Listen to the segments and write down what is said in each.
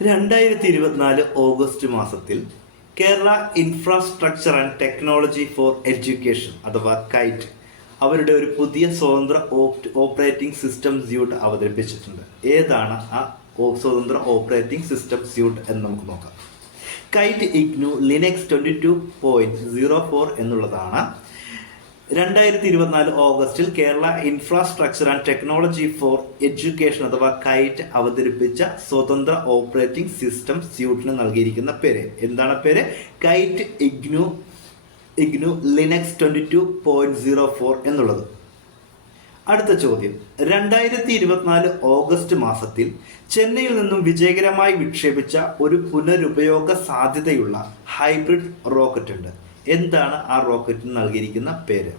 രണ്ടായിരത്തി ഇരുപത്തിനാല് ഓഗസ്റ്റ് മാസത്തിൽ Kerala infrastructure and technology for education അഥവാ കൈറ്റ് അവരുടെ ഒരു പുതിയ സ്വതന്ത്ര ഓപ്പറേറ്റിംഗ് സിസ്റ്റം സ്യൂട്ട് അവതരിപ്പിച്ചിട്ടുണ്ട്. ഏതാണ് ആ സ്വതന്ത്ര ഓപ്പറേറ്റിംഗ് സിസ്റ്റം സ്യൂട്ട് എന്ന് നമുക്ക് നോക്കാം. KITE GNU Linux twenty two point zero four എന്നുള്ളതാണ് രണ്ടായിരത്തി ഇരുപത്തിനാല് ഓഗസ്റ്റിൽ Kerala infrastructure and technology for education അഥവാ കൈറ്റ് അവതരിപ്പിച്ച സ്വതന്ത്ര ഓപ്പറേറ്റിംഗ് സിസ്റ്റം സ്യൂട്ടിന് നൽകിയിരിക്കുന്ന പേര്. എന്താണ് പേര്? KITE GNU GNU Linux twenty two point zero four എന്നുള്ളത്. അടുത്ത ചോദ്യം. രണ്ടായിരത്തി ഇരുപത്തിനാല് ഓഗസ്റ്റ് മാസത്തിൽ ചെന്നൈയിൽ നിന്നും വിജയകരമായി വിക്ഷേപിച്ച ഒരു പുനരുപയോഗ സാധ്യതയുള്ള ഹൈബ്രിഡ് റോക്കറ്റ് ഉണ്ട്. എന്താണ് ആ റോക്കറ്റിന് നൽകിയിരിക്കുന്ന പേര്?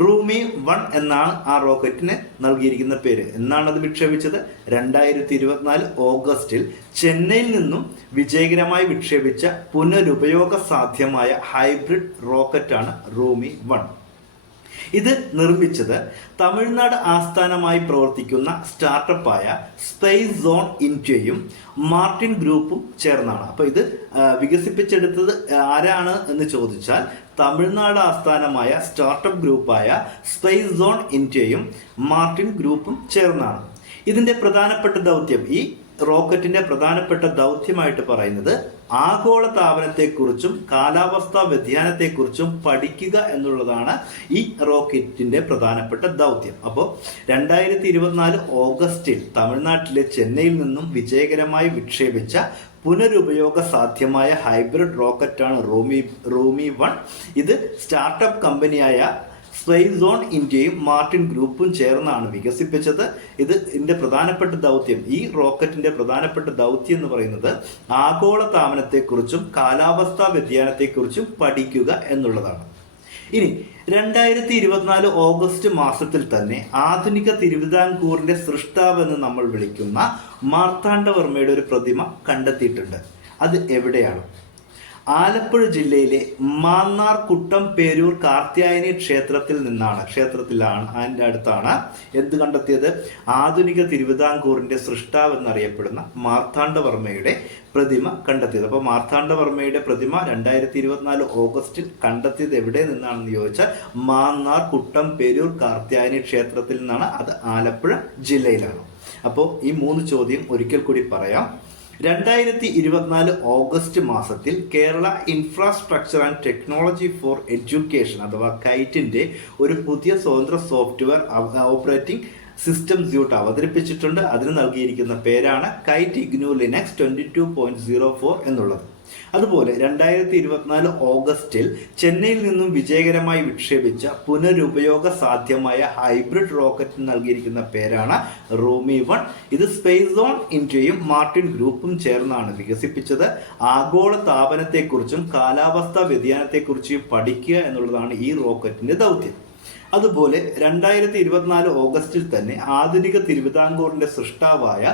റൂമി വൺ എന്നാണ് ആ റോക്കറ്റിന് നൽകിയിരിക്കുന്ന പേര്. എന്നാണ് അത് വിക്ഷേപിച്ചത്? രണ്ടായിരത്തി ഇരുപത്തിനാല് ഓഗസ്റ്റിൽ ചെന്നൈയിൽ നിന്നും വിജയകരമായി വിക്ഷേപിച്ച പുനരുപയോഗ സാധ്യമായ ഹൈബ്രിഡ് റോക്കറ്റാണ് റൂമി വൺ. ഇത് നിർമ്മിച്ചത് തമിഴ്നാട് ആസ്ഥാനമായി പ്രവർത്തിക്കുന്ന സ്റ്റാർട്ടപ്പായ സ്പേസ് സോൺ ഇന്ത്യയും മാർട്ടിൻ ഗ്രൂപ്പും ചേർന്നാണ്. അപ്പൊ ഇത് വികസിപ്പിച്ചെടുത്തത് ആരാണ് എന്ന് ചോദിച്ചാൽ തമിഴ്നാട് ആസ്ഥാനമായ സ്റ്റാർട്ടപ്പ് ഗ്രൂപ്പായ സ്പേസ് സോൺ ഇന്ത്യയും മാർട്ടിൻ ഗ്രൂപ്പും ചേർന്നാണ്. ഇതിന്റെ പ്രധാനപ്പെട്ട ദൗത്യം ഈ റോക്കറ്റിന്റെ പ്രധാനപ്പെട്ട ദൗത്യമായിട്ട് പറയുന്നത് ആഗോള താപനത്തെക്കുറിച്ചും കാലാവസ്ഥാ വ്യതിയാനത്തെക്കുറിച്ചും പഠിക്കുക എന്നുള്ളതാണ് ഈ റോക്കറ്റിന്റെ പ്രധാനപ്പെട്ട ദൗത്യം. അപ്പോൾ രണ്ടായിരത്തി ഇരുപത്തിനാല് ഓഗസ്റ്റിൽ തമിഴ്നാട്ടിലെ ചെന്നൈയിൽ നിന്നും വിജയകരമായി വിക്ഷേപിച്ച പുനരുപയോഗ സാധ്യമായ ഹൈബ്രിഡ് റോക്കറ്റാണ് റോമി റോമി വൺ. ഇത് സ്റ്റാർട്ടപ്പ് കമ്പനിയായ സ്പേസ് സോൺ ഇന്ത്യയും മാർട്ടിൻ ഗ്രൂപ്പും ചേർന്നാണ് വികസിപ്പിച്ചത്. ഇത് ഇതിന്റെ പ്രധാനപ്പെട്ട ദൗത്യം ഈ റോക്കറ്റിന്റെ പ്രധാനപ്പെട്ട ദൗത്യം എന്ന് പറയുന്നത് ആഗോള താപനത്തെക്കുറിച്ചും കാലാവസ്ഥാ വ്യതിയാനത്തെക്കുറിച്ചും പഠിക്കുക എന്നുള്ളതാണ്. ഇനി രണ്ടായിരത്തി ഇരുപത്തിനാല് ഓഗസ്റ്റ് മാസത്തിൽ തന്നെ ആധുനിക തിരുവിതാംകൂറിന്റെ സൃഷ്ടാവ് എന്ന് നമ്മൾ വിളിക്കുന്ന മാർത്താണ്ഡവർമ്മയുടെ ഒരു പ്രതിമ കണ്ടെത്തിയിട്ടുണ്ട്. അത് എവിടെയാണ്? ആലപ്പുഴ ജില്ലയിലെ മാന്നാർ കുട്ടം പേരൂർ കാർത്യായനി ക്ഷേത്രത്തിൽ നിന്നാണ്. ക്ഷേത്രത്തിലാണ് അതിന്റെ അടുത്താണ്. എന്ത് കണ്ടെത്തിയത്? ആധുനിക തിരുവിതാംകൂറിന്റെ സൃഷ്ടാവ് എന്നറിയപ്പെടുന്ന മാർത്താണ്ഡവർമ്മയുടെ പ്രതിമ കണ്ടെത്തിയത്. അപ്പോൾ മാർത്താണ്ഡവർമ്മയുടെ പ്രതിമ രണ്ടായിരത്തി ഇരുപത്തിനാല് ഓഗസ്റ്റിൽ കണ്ടെത്തിയത് എവിടെ നിന്നാണെന്ന് ചോദിച്ചാൽ മാന്നാർ കുട്ടം പേരൂർ കാർത്യായനി ക്ഷേത്രത്തിൽ നിന്നാണ്. അത് ആലപ്പുഴ ജില്ലയിലാണ്. അപ്പോൾ ഈ മൂന്ന് ചോദ്യം ഒരിക്കൽ കൂടി പറയാം. രണ്ടായിരത്തി ഇരുപത്തിനാല് ഓഗസ്റ്റ് മാസത്തിൽ Kerala infrastructure and technology for education അഥവാ കൈറ്റിന്റെ ഒരു പുതിയ സ്വതന്ത്ര സോഫ്റ്റ്വെയർ ഓപ്പറേറ്റിംഗ് സിസ്റ്റം സ്യൂട്ട് അവതരിപ്പിച്ചിട്ടുണ്ട്. അതിന് നൽകിയിരിക്കുന്ന പേരാണ് KITE GNU Linux twenty two point zero four എന്നുള്ളത്. അതുപോലെ രണ്ടായിരത്തി ഇരുപത്തിനാല് ഓഗസ്റ്റിൽ ചെന്നൈയിൽ നിന്നും വിജയകരമായി വിക്ഷേപിച്ച പുനരുപയോഗ സാധ്യമായ ഹൈബ്രിഡ് റോക്കറ്റ് നൽകിയിരിക്കുന്ന പേരാണ് റൂമി വൺ. ഇത് സ്പേസ് സോൺ ഇന്ത്യയും മാർട്ടിൻ ഗ്രൂപ്പും ചേർന്നാണ് വികസിപ്പിച്ചത്. ആഗോള താപനത്തെക്കുറിച്ചും കാലാവസ്ഥാ വ്യതിയാനത്തെക്കുറിച്ചും പഠിക്കുക എന്നുള്ളതാണ് ഈ റോക്കറ്റിന്റെ ദൗത്യം. അതുപോലെ രണ്ടായിരത്തി ഇരുപത്തിനാല് ഓഗസ്റ്റിൽ തന്നെ ആധുനിക തിരുവിതാംകൂറിന്റെ സൃഷ്ടാവായ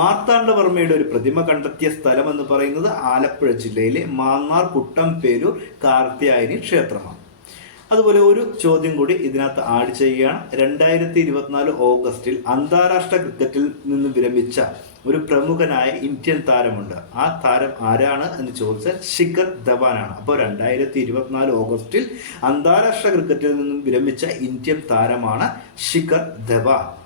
മാർത്താണ്ഡവർമ്മയുടെ ഒരു പ്രതിമ കണ്ടെത്തിയ സ്ഥലം എന്ന് പറയുന്നത് ആലപ്പുഴ ജില്ലയിലെ മാന്നാർ കുട്ടം പേരൂർ കാർത്തിയായനി ക്ഷേത്രമാണ്. അതുപോലെ ഒരു ചോദ്യം കൂടി ഇതിനകത്ത് ആഡ് ചെയ്യുകയാണ്. രണ്ടായിരത്തി ഇരുപത്തിനാല് ഓഗസ്റ്റിൽ അന്താരാഷ്ട്ര ക്രിക്കറ്റിൽ നിന്ന് വിരമിച്ച ഒരു പ്രമുഖനായ ഇന്ത്യൻ താരമുണ്ട്. ആ താരം ആരാണ് എന്ന് ചോദിച്ചാൽ ശിഖർ ധവാനാണ്. അപ്പോൾ രണ്ടായിരത്തി ഇരുപത്തിനാല് ഓഗസ്റ്റിൽ അന്താരാഷ്ട്ര ക്രിക്കറ്റിൽ നിന്നും വിരമിച്ച ഇന്ത്യൻ താരമാണ് ശിഖർ ധവാൻ.